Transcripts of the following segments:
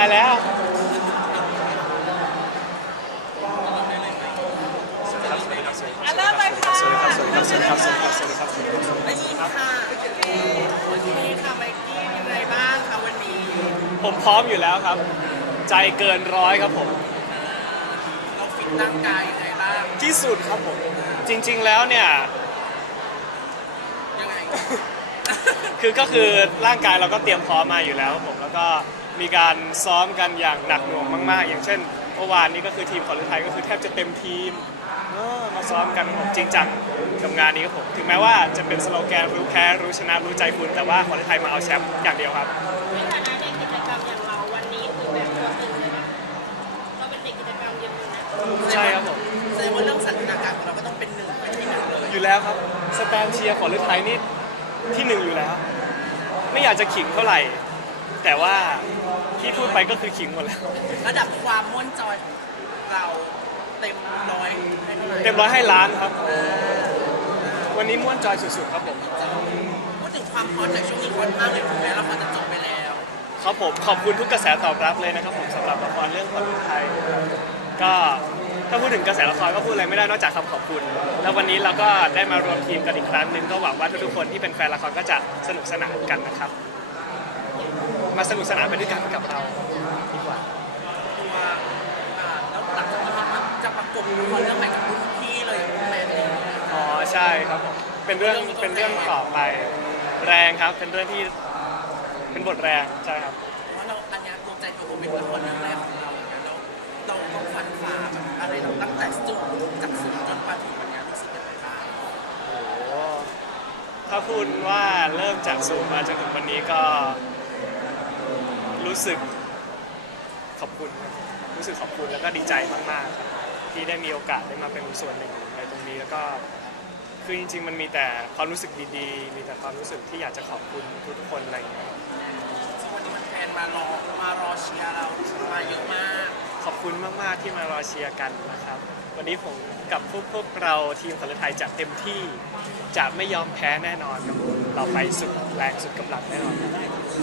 ายแล้ว อะเริ่มเลยค่ะสวัสดีครับสวัสดีครับสวัสดีครับสวัสดีครับสวัสดีครับสวัสดีครับได้ยินค่ะโอเคค่ะไมค์กี้เป็นไงบ้างคะวันนี้ผมพร้อมอยู่แล้วครับ ใจเกินร้อยครับผม เราฟิตร่างกายยังไงบ้างที่สุดครับผม จริงๆแล้วเนี่ย ยังไงคือก็คือร่างกายเราก็เตรียมพร้อมมาอยู่แล้วครับผมแล้วก็ มีการซ้อมกันอย่างหนักหน่วงมาก ๆ อย่างเช่นเมื่อวานนี้ก็คือทีมของไทยก็คือแทบจะเต็มทีมเออมาซ้อมกันผมจริงจังกับงานนี้ครับผมถึงแม้ว่าจะเป็นสโลแกนรู้แพ้รู้ชนะรู้ใจคุณ แต่ว่าของไทยมาเอาแชมป์อย่างเดียวครับ ในฐานะเด็กกิจกรรมอย่างเราวันนี้คือแบบตัวตึงเลยนะเราเป็นเด็กกิจกรรมเยอะเลยนะใช่ครับผมแสดงว่าเรื่องสันทนาการของเราก็ต้องเป็นหนึ่งเป็นที่หนึ่งเลยอยู่แล้วครับสแตนเชียร์ของฤทัยนี่ที่หนึ่งอยู่แล้ว ไม่อยากจะขิงเท่าไหร่ แต่ว่า ที่พูดไปก็คือขิงหมดแล้ว ระดับความม่วนจอยของเราเต็มร้อยให้เท่าไหร่เต็มร้อยให้ล้านครับ วันนี้ม่วนจอยสุดๆครับผม พูดถึงความฮอตในอยช่วงนี้ฮอตมากเลยถึงแม้ละครจะจบไปแล้ว ครับผมขอบคุณทุกกระแสตอบรับเลยนะครับผมสำหรับละครเรื่องของฤทัยก็ถ้าพูดถึงกระแสละครก็พูดอะไรไม่ได้นอกจากคำขอบคุณ แล้ววันนี้เราก็ได้มารวมทีมกันอีกครั้งหนึ่งก็หวังว่าทุกๆคนที่เป็นแฟนละครก็จะสนุกสนานกันนะครับ มาสนุกสนานไปด้วยกันกับเราดีกว่าตัวอ่าแล้วหลังจากนี้มันจะประกบละครเรื่องใหม่กับรุ่นพี่เลยคุณแม่เองอ๋อใช่ครับผมเป็นเรื่องเป็นเรื่องต่อไปแรงครับ เป็นเรื่องที่เป็นบทแรงใช่ครับ เพราะเราอันเนี้ยดวงใจตัวผมเป็นละครเรื่องแรกของเราอย่างเงี้ยเราเราต้องฟันฝ่าแบบอะไรเราตั้งแต่จุดจากศูนย์จนมาถึงวันเนี้ยรู้สึกยังไงบ้างโอ้ถ้าพูดว่าเริ่มจากศูนย์มาจนถึงวันนี้ก็ รู้สึกขอบคุณครับรู้สึกขอบคุณแล้วก็ดีใจมากๆครับที่ได้มีโอกาสได้มาเป็นส่วนหนึ่งในตรงนี้แล้วก็คือจริง ๆ มันมีแต่ความรู้สึกดีๆ มีแต่ความรู้สึกที่อยากจะขอบคุณทุกๆคนอะไรอย่างเงี้ยครับ ซึ่งวันนี้มันแฟนมารอมารอเชียร์เรามาเยอะมาก ขอบคุณมาก ๆ ที่มารอเชียร์กันนะครับ วันนี้ผมกับพวกพวกเราทีมของไทยจะเต็มที่ จะไม่ยอมแพ้แน่นอนครับผมเราไปสุดแรงสุดกำลังแน่นอน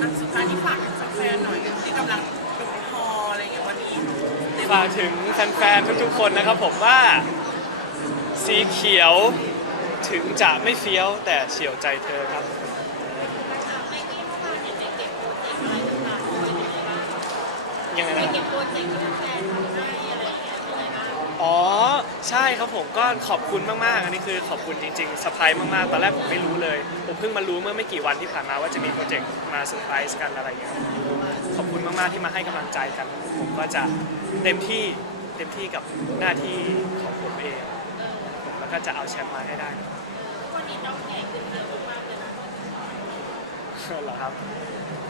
อันสุดท้ายที่ฝากถึงแฟนหน่อยที่กำลังดูพออะไรอย่างเงี้ยวันนี้ฝากถึงแฟน ๆ ทุก ๆ คนนะครับผมว่าสีเขียวถึงจะไม่เฟี้ยวแต่เฉียวใจเธอครับ ยังไงนะเก็บโปรเจกต์ที่แฟนทำให้อะไรอย่างเงี้ยเป็นไงบ้างอ๋อใช่ครับผมก็ขอบคุณมากๆ อันนี้คือขอบคุณจริงๆสปายมากๆ ตอนแรกผมไม่รู้เลย ผมเพิ่งมารู้เมื่อไม่กี่วันที่ผ่านมาว่าจะมีโปรเจกต์มาเซอร์ไพรส์กันอะไรอย่างเงี้ยขอบคุณมากๆที่มาให้กำลังใจกัน ผมก็จะเต็มที่เต็มที่กับหน้าที่ของผมเองผมแล้วก็จะเอาแชมป์มาให้ได้วันนี้น้องใหญ่ขึ้นเยอะมากเลยนะ เหรอครับ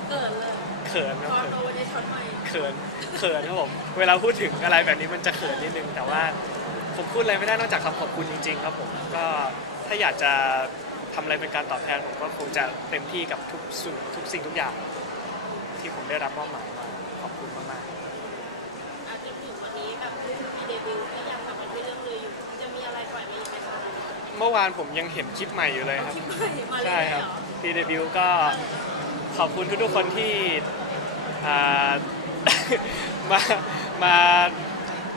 เกิดเลยเขินคพรับอเขิน โตได้ช็อตใหม่เขิน เขินครับผม เวลาพูดถึงอะไรแบบนี้มันจะเขินนิดนึง แต่ว่าผมพูดอะไรไม่ได้นอกจากคำขอบคุณจริง ๆ ครับผม ก็ถ้าอยากจะทำอะไรเป็นการตอบแทนผมก็คงจะเต็มที่กับทุกสิ่งทุกสิ่งทุกอย่าง ที่ผมได้รับมอบหมายมาขอบคุณมากอาจจะถึงวันนี้แบบมีเดบิวต์ที่ยังทำมันที่เรื่องเลยอยู่ จะมีอะไรปล่อยมาอีกไหมคะๆเมื่อวานผมยังเห็นคลิปใหม่อยู่เลยครับมาใช่เอยๆครับเหรอ พีเดบิวก็ขอบคุณทุกๆคนที่อ่ามามา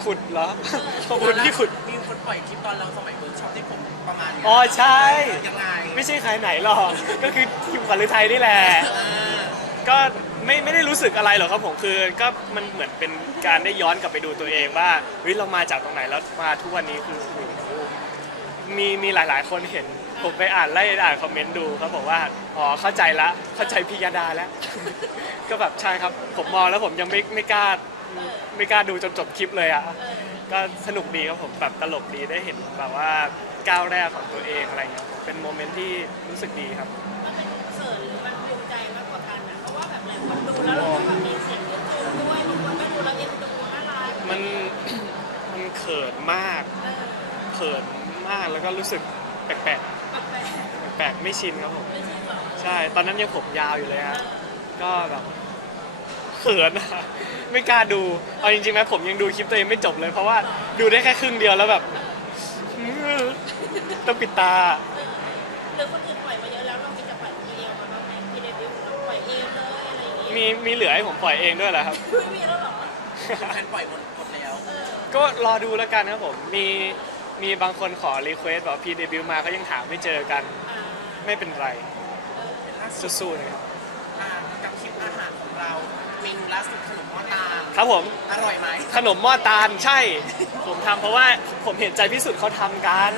ขุดเหรอขอบคุณที่ขุด มีคนปล่อยคลิปตอนเราสมัยเวิร์กช็อปที่ผมประมาณเนี้ยอ๋อใช่ ยังไงไม่ใช่ใครไหนหรอก ก็คือทีมขวัญฤทัยนี่แหละเออก็ไม่ไม่ได้รู้สึกอะไรหรอกครับผมคือก็มันเหมือนเป็นการได้ย้อนกลับไปดูตัวเองว่าเฮ้ยเรามาจากตรงไหนแล้วมาทุกวันนี้คือโอ้โหมีมีหลาย ๆ คนเห็น ผมไปอ่านไล่อ่านคอมเมนต์ดูเขาบอกว่า อ๋อ เข้าใจละ เข้าใจพิยดาแล้ว ก็แบบใช่ครับ ผมมองแล้วผมยังไม่ไม่กล้าไม่กล้าดูจนจบคลิปเลยอะ ก็สนุกดีครับผมแบบตลกดีได้เห็นแบบว่าก้าวแรกของตัวเองอะไรเงี้ย เป็นโมเมนต์ที่รู้สึกดีครับ มันเป็นเสริญหรือมันภูมิใจมากกว่ากันนะเพราะว่าแบบหลายคนดูแล้วเราก็แบบมีเสียงยืนดูด้วยบางคนก็ดูแล้วเอ็นดูน่ารักมัน มันเขินมากเออเขินมากแล้วก็รู้สึกแปลกแปลกๆ แปลกๆไม่ชินครับผมๆไม่ใช่หรอใช่ ตอนนั้นยังผมยาวอยู่เลยฮะก็แบบเขินอะไม่กล้าดู เอาจริงๆนะผมยังดูคลิปตัวเองไม่จบเลย เพราะว่าดูได้แค่ครึ่งเดียวแล้วแบบ ต้องปิดตา หรือคนอื่นปล่อยมาเยอะแล้วเรามีจะปล่อยทีเดียวมาบ้างไหมทีเดบิวต์เราปล่อยเองเลยอะไรอย่างเงี้มีมีเหลือให้ผมปล่อยเองด้วยเหรอครับ ไม่มีแล้วหรอ แฟนปล่อยหมดหมดแล้ว ก็รอดูแล้วกันครับผม มี มีบางคนขอรีเควสบอกพีเดบิวมาก็ยังถามไม่เจอกันอ่าไม่เป็นไรล่าสุดสู้ๆนะครับอ่ากับคลิปอาหารของเราเมนูล่าสุดขนมหม้อตาลครับผม อร่อยไหมขนมหม้อตาลใช่ ผมทำเพราะว่าผมเห็นใจพิสุทธิ์เขาทำกัน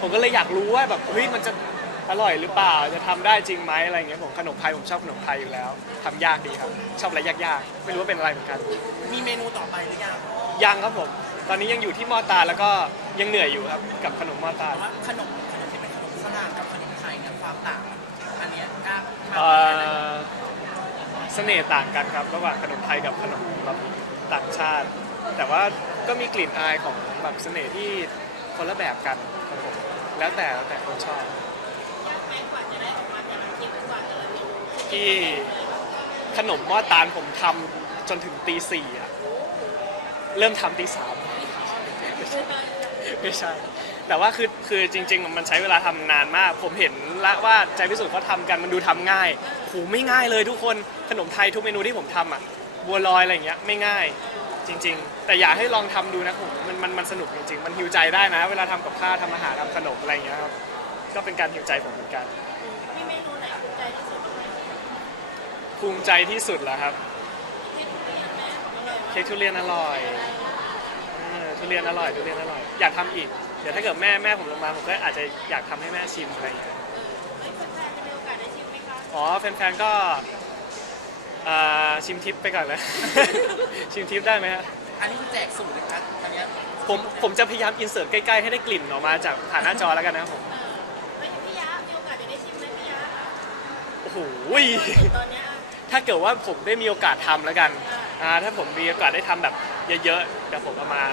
ผมก็เลยอยากรู้ว่าแบบเฮ้ยมันจะอร่อยหรือเปล่าจะทำได้จริงไหมอะไรเงี้ยผมขนมไทยผมชอบขนมไทยอยู่แล้วทำยากดีครับ ชอบอะไรยากๆ ไม่รู้ว่าเป็นอะไรเหมือนกัน มีเมนูต่อไปหรือยังยังครับผม ตอนนี้ยังอยู่ที่หม้อตาลแล้วก็ยังเหนื่อยอยู่ครับกับขนมหม้อตาลแต่ว่าขนมขนมที่เป็นขนมฝรั่งกับขนมไทยเนี่ยความต่างอันเนี้ยยากมากเอ่เลยนะอเสน่ห์ต่างกันครับระหว่างขนมไทยกับขนมแบบต่างชาติ แต่ว่าก็มีกลิ่นอายของแบบเสน่ห์ที่คนละแบบกันครับผมแล้วแต่แล้วแต่คนชอบยากไหมกว่าจะได้ออกมาแต่ละคลิปกว่าแต่ละเมนูที่ขนมหม้อตาลผมทำจนถึงตีสี่อะเริ่มทำตีสาม ไม่ใช่ แต่ว่าคือคือจริง ๆ มันใช้เวลาทำนานมาก ผมเห็นละว่าใจพิสูจน์เขาทำกันมันดูทำง่ายโหไม่ง่ายเลยทุกคนขนมไทยทุกเมนูที่ผมทำอะบัวลอยอะไรอย่างเงี้ยไม่ง่าย จริง ๆ แต่อยากให้ลองทำดูนะผมมันมันมันสนุกจริงๆ มันหิวใจได้นะ เวลาทำกับข้าวทำอาหารทำขนมอะไรอย่างเงี้ยครับก็เป็นการหิวใจผมเหมือนกันมีเมนูไหนถูกใจที่สุดบ้างไหมภูมิใจที่สุดแล้วครับเค้กทุเรียนแม่อร่อยไหมเค้กทุเรียนอร่อยเออ ทุเรียนอร่อยทุเรียนอร่อยอยากทำอีกเดี๋ยวถ้าเกิดแม่แม่ผมลงมาผมก็อาจจะอยากทำให้แม่ชิมอะไรอย่างเงี้ย เอ้ยแฟนๆจะมีโอกาสได้ชิมไหมคะอ๋อแฟนๆก็อ่าชิมทิปไปก่อนเลย ชิมทิปได้ไหมฮะอันนี้คือแจกสูตรนะครับอันเนี้ยผมผมจะพยายามอินเสิร์ตใกล้ๆให้ได้กลิ่นออกมาจากผ่านหน้าจอแล้วกันนะครับผมเออแล้วอย่างพี่ยะมีโอกาสจะได้ชิมไหมพี่ยะโอ้โหตอนเนี้ย ถ้าเกิดว่าผมได้มีโอกาสทำแล้วกันอ่าถ้าผมมีโอกาสได้ทำแบบ เยอะๆเดี๋ยวผมเอามา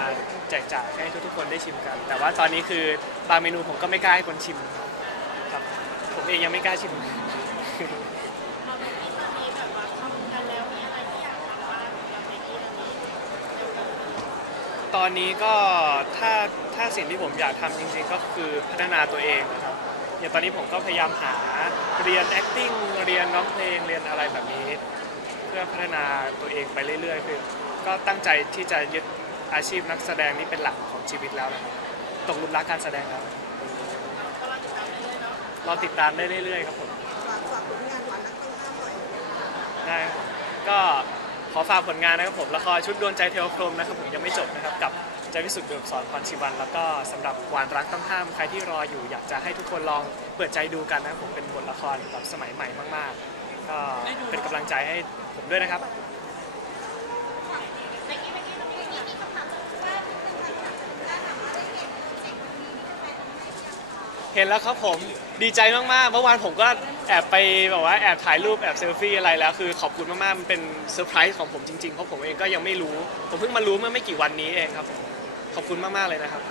แจกจ่ายให้ทุกๆคนได้ชิมกัน แต่ว่าตอนนี้คือบางเมนูผมก็ไม่กล้าให้คนชิมครับผมเองยังไม่กล้าชิมเราเป็นที่ตอนนี้แบบว่าเข้ากันแล้วมีอะไรที่อยากทำบ้างสำหรับในที่ตอนนี้ตอนนี้ก็ถ้าถ้าสิ่งที่ผมอยากทำจริงๆก็คือพัฒนาตัวเองนะครับอย่างตอนนี้ผมก็พยายามหาเรียน acting เรียนร้องเพลงเรียนอะไรแบบนี้ เพื่อพัฒนาตัวเองไปเรื่อยๆ คือ ก็ตั้งใจที่จะยึดอาชีพนักแสดงนี้เป็นหลักของชีวิตแล้วนะครับตกหลุมรักการแสดงแล้วเราติดตามได้เราติดตามเรื่อยๆครับผมได้ครับผมก็ขอฝากผลงานนะครับผมละครชุดดวงใจเทวพรหมนะครับผมยังไม่จบนะครับกับใจวิสุทธิ์เดวงสอนพรชีวัน แล้วก็สำหรับหวานรักต้องห้ามใครที่รออยู่อยากจะให้ทุกคนลองเปิดใจดูกันนะครับผมเป็นบทละครแบบสมัยใหม่มากๆก็เป็นกำลังใจให้ผมด้วยนะครับ เมื่อกี้เมื่อกี้เรามีมีคำถามจากคุณแม่ เห็นแล้วครับผมดีใจมากๆ เมื่อวานผมก็แอบไปแบบว่าแอบถ่ายรูปแอบเซลฟี่อะไรแล้ว คือขอบคุณมากๆ มันเป็นเซอร์ไพรส์ของผมจริงๆ เพราะผมเองก็ยังไม่รู้ ผมเพิ่งมารู้เมื่อไม่กี่วันนี้เองครับผมขอบคุณมากๆเลยนะครับ